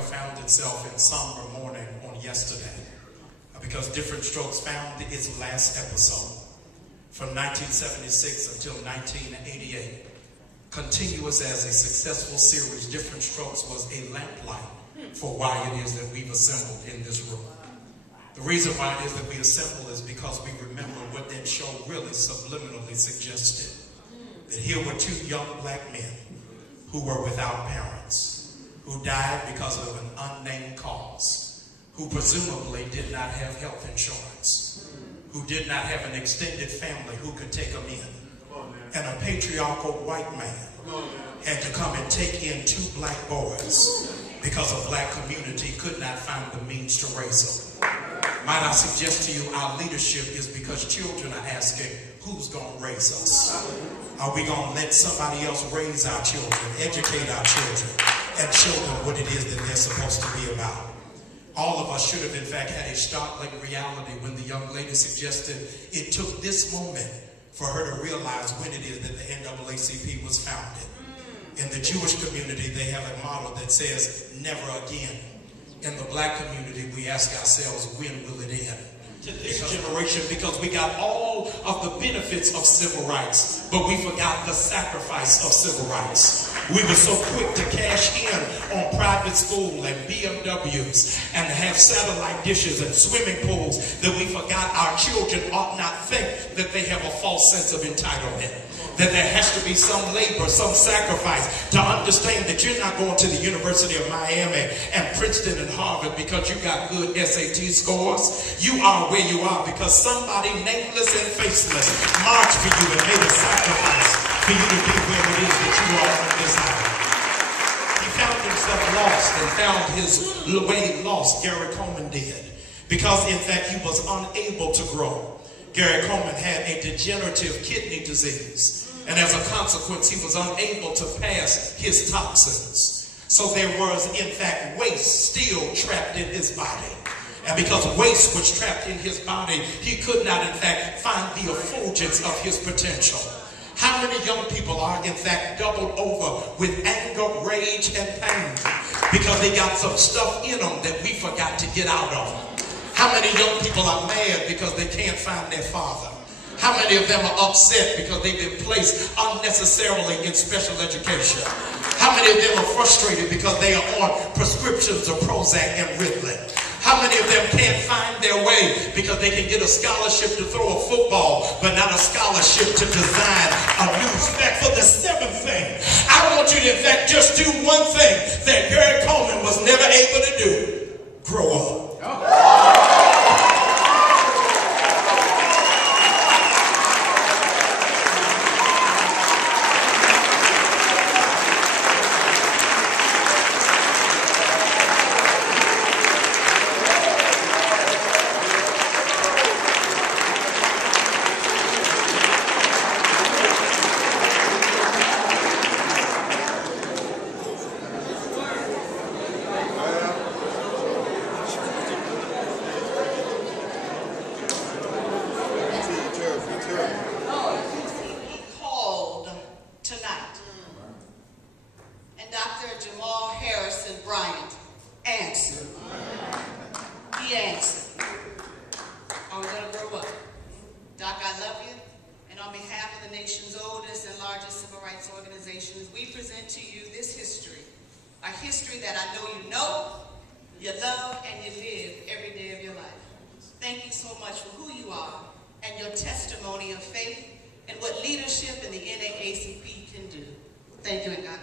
Found itself in somber mourning on yesterday because Different Strokes found its last episode from 1976 until 1988. Continuous as a successful series, Different Strokes was a lamplight for why it is that we've assembled in this room. The reason why it is that we assemble is because we remember what that show really subliminally suggested. That here were two young black men who were without parents, who died because of an unnamed cause, who presumably did not have health insurance, who did not have an extended family who could take them in. And a patriarchal white man had to come and take in two black boys because a black community could not find the means to raise them. Might I suggest to you, our leadership is because children are asking, who's going to raise us? Are we going to let somebody else raise our children, educate our children, and show them what it is that they're supposed to be about? All of us should have, in fact, had a startling reality when the young lady suggested it took this moment for her to realize when it is that the NAACP was founded. In the Jewish community, they have a motto that says, never again. In the black community, we ask ourselves, when will it end? To this generation, because we got all of the benefits of civil rights, but we forgot the sacrifice of civil rights. We were so quick to cash in on private school and BMWs and have satellite dishes and swimming pools that we forgot our children ought not think that they have a false sense of entitlement. That there has to be some labor, some sacrifice to understand that you're not going to the University of Miami and Princeton and Harvard because you got good SAT scores. You are where you are because somebody nameless and faceless marched for you and made a sacrifice for you to be where it is that you are on this life. He found himself lost and found his way lost. Gary Coleman did. Because in fact he was unable to grow. Gary Coleman had a degenerative kidney disease. And as a consequence, he was unable to pass his toxins. So there was, in fact, waste still trapped in his body. And because waste was trapped in his body, he could not, in fact, find the effulgence of his potential. How many young people are, in fact, doubled over with anger, rage, and pain because they got some stuff in them that we forgot to get out of? How many young people are mad because they can't find their father? How many of them are upset because they've been placed unnecessarily in special education? How many of them are frustrated because they are on prescriptions of Prozac and Ritalin? How many of them can't find their way because they can get a scholarship to throw a football, but not a scholarship to design a new spec? For the seventh thing, I want you to, in fact, just do one thing that Gary Coleman was never able to do. Grow up. Bryant, answer. He answered. Are we going to grow up? Doc, I love you. And on behalf of the nation's oldest and largest civil rights organizations, we present to you this history. A history that I know, you love, and you live every day of your life. Thank you so much for who you are and your testimony of faith and what leadership in the NAACP can do. Thank you, and God